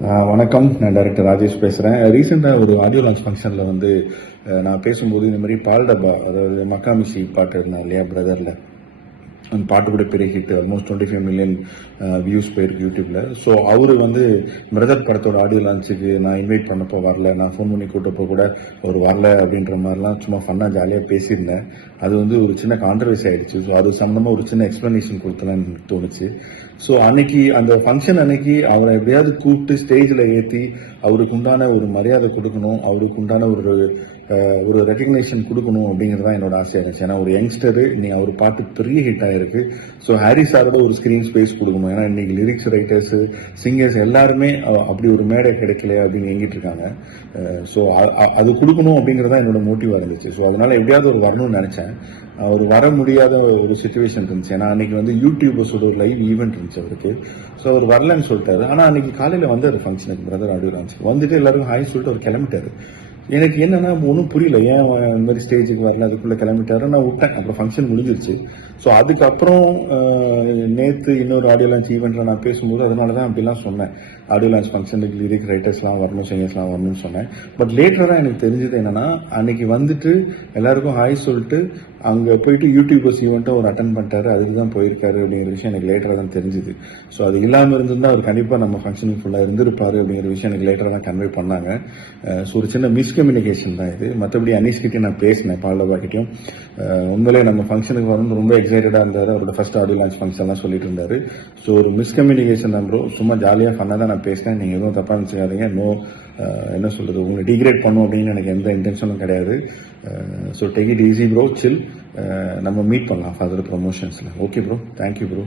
வணக்கம். நான் டைரக்டர் ராஜேஷ் பேசுகிறேன் ரீசெண்டாக ஒரு ஆடியோ லான்ச் ஃபங்க்ஷனில் வந்து நான் பேசும்போது இந்த மாதிரி பால் டப்பா அதாவது மக்காமிசி பாட்டு இருந்தா இல்லையா பிரதரில் அந்த பாட்டு கூட பெரிய hit almost twenty five million views போயிருக்கு யூடியூப்ல ஸோ அவர் வந்து மிரதர் படத்தோட ஆடியோ லான்ச்சுக்கு நான் இன்வைட் பண்ணப்போ வரல. நான் ஃபோன் பண்ணி கூட்டப்போ கூட அவர் வரல அப்படின்ற மாதிரிலாம் சும்மா ஃபன்னாக ஜாலியாக பேசியிருந்தேன். அது வந்து ஒரு சின்ன கான்ட்ரவர்சி ஆயிடுச்சு. ஸோ அது சம்மந்தமாக ஒரு சின்ன எக்ஸ்பிளனேஷன் கொடுத்தலான்னு எனக்கு தோணுச்சு. ஸோ அன்னைக்கு அந்த ஃபங்க்ஷன் அன்னைக்கு அவரை எப்படியாவது கூப்பிட்டு ஸ்டேஜில் ஏற்றி அவருக்கு உண்டான ஒரு மரியாதை கொடுக்கணும். அவருக்கு உண்டான ஒரு uh, ஒரு ரெக்கக்னேஷன் கொடுக்கணும் அப்படிங்கிறது தான் என்னோட ஆசையாக இருந்துச்சு. ஏன்னா ஒரு யங்ஸ்டரு நீ அவர் பாட்டு பெரிய ஹிட் இருக்கு. ஸோ ஹாரி சாரோட ஒரு ஸ்க்ரீன் ஸ்பேஸ் கொடுக்கணும். ஏன்னா இன்னைக்கு லிரிக்ஸ் ரைட்டர்ஸ் சிங்கர்ஸ் எல்லாருமே அப்படி ஒரு மேடை கிடைக்கலையா அப்படின்னு எங்கிட்டு இருக்காங்க. ஸோ அது கொடுக்கணும் அப்படிங்கிறது தான் என்னோட மோட்டிவாக இருந்துச்சு. ஸோ அதனால எப்படியாவது ஒரு வரணும்னு நினச்சேன். அவர் வர முடியாத ஒரு சுச்சுவேஷன் இருந்துச்சு. ஏன்னா அன்னைக்கு வந்து யூடியூபர்ஸோட ஒரு லைவ் ஈவெண்ட் இருந்துச்சு அவருக்கு. ஸோ அவர் வரலன்னு சொல்லிட்டாரு. ஆனால் அன்னைக்கு காலையில் வந்தார் ஃபங்க்ஷனுக்கு பிரதர் ஆடியோ வந்துட்டு எல்லாரும் ஹாய் சொல்லிட்டு அவர் கிளம்பிட்டாரு. எனக்கு என்னன்னா ஒன்றும் புரியல. ஏன் அவன் இந்த மாதிரி ஸ்டேஜுக்கு வரல அதுக்குள்ளே கிளம்பிட்டாரு. நான் விட்டேன். அப்புறம் ஃபங்க்ஷன் முடிஞ்சிருச்சு. ஸோ அதுக்கப்புறம் நேற்று இன்னொரு ஆடியோ லான்ச் ஈவெண்ட்டில் நான் பேசும்போது அதனால தான் அப்படிலாம் சொன்னேன். ஆடியோ லான்ச் ஃபங்க்ஷனுக்கு லிரிக் ரைட்டர்ஸ்லாம் வரணும் சிங்கர்ஸ்லாம் வரணும்னு சொன்னேன். பட் லேட்டராக எனக்கு தெரிஞ்சது என்னன்னா அன்னைக்கு வந்துட்டு எல்லாருக்கும் ஹாய் சொல்லிட்டு அங்கே போயிட்டு யூடியூபர்ஸ் ஈவெண்ட்டும் அவர் அட்டன் பண்ணிட்டாரு. அதுக்கு தான் போயிருக்காரு அப்படிங்கிற விஷயம் எனக்கு லேட்டராக தான் தெரிஞ்சுது. ஸோ அது இல்லாமல் இருந்திருந்தால் அவர் கண்டிப்பாக நம்ம ஃபங்க்ஷனுக்கு ஃபுல்லாக இருந்திருப்பாரு அப்படிங்கிற விஷயம் எனக்கு லேட்டராக தான் கன்வே பண்ணாங்க. ஸோ ஒரு சின்ன மிஸ்கம்யூனிகேஷன் தான் இது. மற்றபடி அனீஷ்கிட்டையும் நான் பேசினேன் பாலடபா கிட்டயும். உண்மையிலே நம்ம ஃபங்க்ஷனுக்கு வரணும் ரொம்ப எக்ஸைட்டடாக இருந்தார். அவரோட ஃபர்ஸ்ட் ஆடியோ லான்ச் ஃபங்க்ஷன்லாம் சொல்லிட்டு இருந்தார். ஸோ ஒரு மிஸ்கம்யூனிகேஷன் தான் ப்ரோ சும்மா ஜாலியாக ஃபன்னாக தான் நான் பேசினேன். நீங்கள் எதுவும் தப்பாக நினச்சிக்காதீங்க. நோ என்ன சொல்கிறது உங்களை டிகிரேட் பண்ணும் அப்படின்னு எனக்கு எந்த இன்டென்ஷனும் கிடையாது. So take it easy bro chill நம்ம மீட் பண்ணலாம் further ப்ரொமோஷன்ஸில் okay bro thank you bro